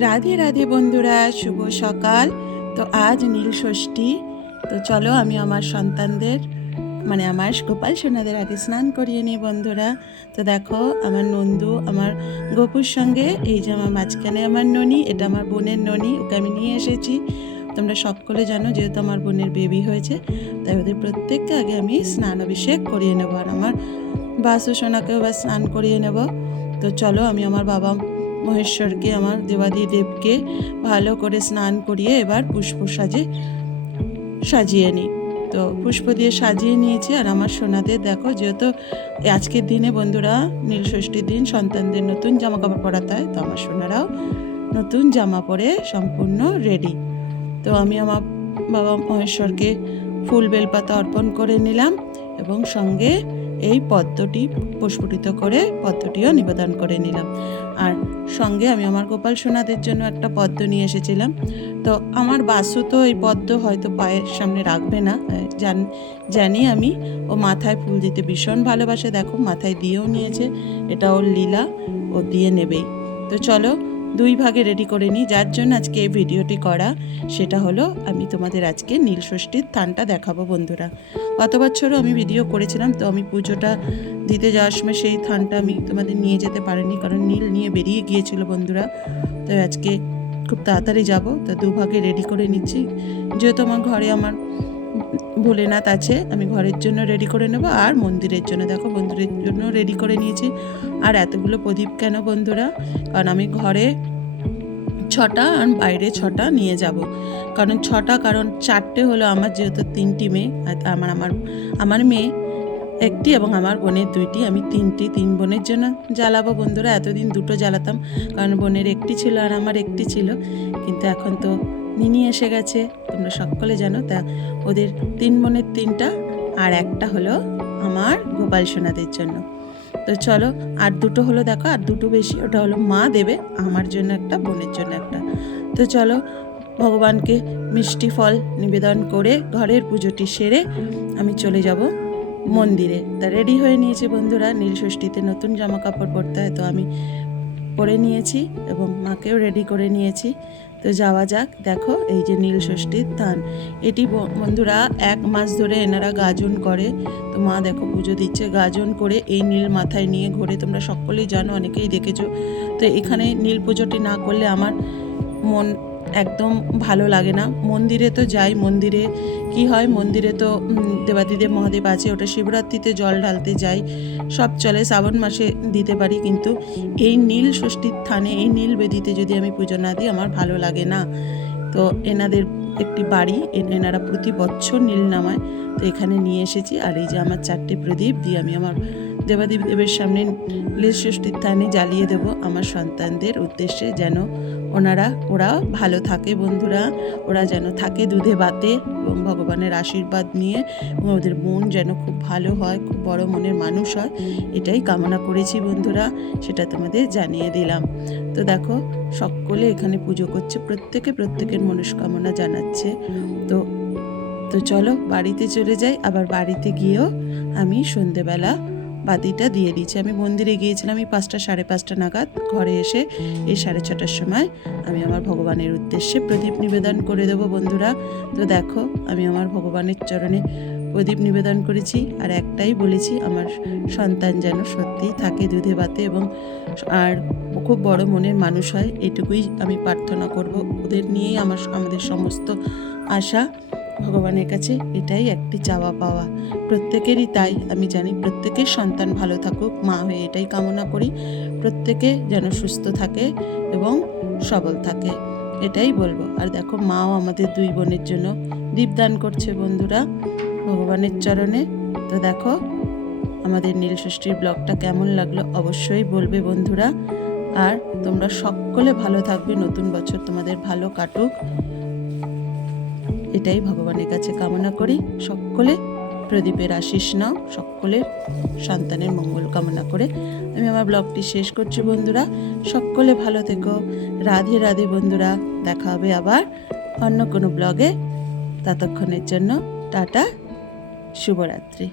রাধে রাধে বন্ধুরা, শুভ সকাল। তো আজ নীল ষষ্ঠী। তো চলো আমি আমার সন্তানদের মানে আমার গোপাল সোনাদের আগে স্নান করিয়ে নিই বন্ধুরা। তো দেখো, আমার নন্দু, আমার গোপুর সঙ্গে, এই যে আমার মাঝখানে আমার ননি, এটা আমার বোনের ননি, ওকে আমি নিয়ে এসেছি। তোমরা সকলে জানো যেহেতু আমার বোনের বেবি হয়েছে, তাই ওদের প্রত্যেককে আগে আমি স্নান অভিষেক করিয়ে নেব। আর আমার বাসু সোনাকেও বা স্নান করিয়ে নেব। তো চলো আমি আমার বাবা মহেশ্বরকে, আমার দেবাদি দেবকে ভালো করে স্নান করিয়ে এবার পুষ্প সাজে সাজিয়ে নিই। তো পুষ্প দিয়ে সাজিয়ে নিয়েছি। আর আমার সোনাদের দেখো, যেহেতু আজকের দিনে বন্ধুরা নীলষষ্ঠীর দিন, সন্তানদের নতুন জামা কাপড় পরাতে হয় তো আমার সোনারাও নতুন জামা পরে সম্পূর্ণ রেডি তো আমি আমার বাবা মহেশ্বরকে ফুল বেলপাতা অর্পণ করে নিলাম এবং সঙ্গে এই পদ্মটি প্রস্ফুটিত করে পদ্মটিও নিবেদন করে নিলাম। আর সঙ্গে আমি আমার গোপাল সোনাদের জন্য একটা পদ্ম নিয়ে এসেছিলাম। তো আমার বাসু তো এই পদ্ম হয়তো পায়ের সামনে রাখবে না। জান, জানি আমি। ও মাথায় ফুল দিতে ভীষণ ভালোবাসে। দেখো, মাথায় দিয়েও নিয়েছে। এটা ওর লীলা। ও দিয়ে নেবেই। তো চলো দুই ভাগে রেডি করে নিই। যার জন্য আজকে এই ভিডিওটি করা, সেটা হলো আমি তোমাদের আজকে নীল ষষ্ঠীর থানটা দেখাবো বন্ধুরা। গত বছরও আমি ভিডিও করেছিলাম, তো আমি পুজোটা দিতে যাওয়ার সময় সেই থানটা আমি তোমাদের নিয়ে যেতে পারিনি, কারণ নীল নিয়ে বেরিয়ে গিয়েছিল বন্ধুরা। তো আজকে খুব তাড়াতাড়ি যাব, তো দুভাগে রেডি করে নিচ্ছি। যেহেতু আমার ঘরে আমার ভোলেনাথ আছে, আমি ঘরের জন্য রেডি করে নেব আর মন্দিরের জন্য। দেখো, মন্দিরের জন্য রেডি করে নিয়েছি। আর এতগুলো প্রদীপ কেন বন্ধুরা? কারণ আমি ঘরে ছটা আর বাইরে ছটা নিয়ে যাব। কারণ ছটা, কারণ চারটে হলো আমার যেহেতু তিনটি মেয়ে আমার আমার আমার মেয়ে একটি এবং আমার বোনের দুইটি, আমি তিনটি, তিন বোনের জন্য জ্বালাবো বন্ধুরা। এতদিন দুটো জ্বালাতাম, কারণ বোনের একটি ছিল আর আমার একটি ছিল। কিন্তু এখন তো নিনি এসে গেছে। তোমরা সকলে জানো, তা ওদের তিন বোনের তিনটা আর একটা হলো আমার গোপাল সোনাদের জন্য। তো চলো, আর দুটো হলো দেখো, আর দুটো বেশি, ওটা হলো মা দেবে, আমার জন্য একটা, বোনের জন্য একটা। তো চলো, ভগবানকে মিষ্টি ফল নিবেদন করে ঘরের পুজোটি সেরে আমি চলে যাব মন্দিরে। তা রেডি হয়ে নিয়েছে বন্ধুরা, নীল ষষ্ঠীতে নতুন জামা কাপড় পরতে হয়, তো আমি পরে নিয়েছি এবং মাকেও রেডি করে নিয়েছি। তো যাওয়া যাক, দেখো এই যে নীল ষষ্ঠীর থান এটি বন্ধুরা এক মাস ধরে এনারা গাজন করে। তো মা দেখো পুজো দিচ্ছে গাজন করে এই নীল মাথায় নিয়ে ঘোরে। তোমরা সকলেই জানো, অনেকেই দেখেছ। তো এখানে নীল পুজোটি না করলে আমার মন একদম ভালো লাগে না। মন্দিরে তো যাই, মন্দিরে কি হয়, মন্দিরে তো দেবাদিদেব মহাদেব আছে, ওটা শিবরাত্রিতে জল ঢালতে যাই। সব চলে, শ্রাবণ মাসে দিতে পারি, কিন্তু এই নীল ষষ্ঠীর থানে, এই নীল বেদিতে যদি আমি পুজো না দিই, আমার ভালো লাগে না। তো এনাদের একটি বাড়ি এনারা প্রতি বছর নীল নামায়। তো এখানে নিয়ে এসেছি। আর এই যে আমার চারটে প্রদীপ, দিয়ে আমি আমার দেবাদেব দেবের সামনে নীল ষষ্ঠীর থানে জ্বালিয়ে দেব আমার সন্তানদের উদ্দেশ্যে যেন ওনারা, ওরা ভালো থাকে বন্ধুরা। ওরা যেন থাকে দুধে বাতে এবং ভগবানের আশীর্বাদ নিয়ে ওদের মন যেন খুব ভালো হয়, খুব বড় মনের মানুষ হয়। এটাই কামনা করেছি বন্ধুরা, সেটা তোমাদের জানিয়ে দিলাম। তো দেখো, সকলে এখানে পুজো করছে। প্রত্যেকে প্রত্যেকের মনস্কামনা জানাচ্ছে। তো তো চলো বাড়িতে চলে যাই, আবার বাড়িতে গিয়েও আমি সন্ধেবেলা বাতিটা দিয়ে দিয়েছি আমি মন্দিরে গিয়েছিলাম এই পাঁচটা, সাড়ে পাঁচটা নাগাদ। ঘরে এসে এই সাড়ে ছটার সময় আমি আমার ভগবানের উদ্দেশ্যে প্রদীপ নিবেদন করে দেবো বন্ধুরা। তো দেখো, আমি আমার ভগবানের চরণে প্রদীপ নিবেদন করেছি আর একটাই বলেছি, আমার সন্তান যেন সত্যিই থাকে দুধে ভাতে এবং আর খুব বড় মনের মানুষ হয়, এটুকুই আমি প্রার্থনা করব। ওদের নিয়েই আমার আমাদের সমস্ত আশা ভগবানের কাছে, এটাই একটি চাওয়া পাওয়া। প্রত্যেকেরই তাই, আমি জানি প্রত্যেকের সন্তান ভালো থাকুক, মা হয়ে এটাই কামনা করি, প্রত্যেকে যেন সুস্থ থাকে এবং সবল থাকে, এটাই বলব। আর দেখো, মাও আমাদের দুই বোনের জন্য দীপদান করছে বন্ধুরা। ভগবানের চরণে। তো দেখো, আমাদের নীলষষ্ঠীর ব্লগটা কেমন লাগল অবশ্যই বলবে বন্ধুরা। আর তোমরা সকলে ভালো থাকবে, নতুন বছর তোমাদের ভালো কাটুক। এটাই ভগবানের কাছে কামনা করি। সকলে প্রদীপের আশিস নাও সকলের সন্তানের মঙ্গল কামনা করে। আমি আমার ব্লগটি শেষ করছি বন্ধুরা। সকলে ভালো থেকো। রাধে রাধে বন্ধুরা, দেখা হবে আবার অন্য কোনো ব্লগে। ততক্ষণের জন্য টাটা। শুভরাত্রি।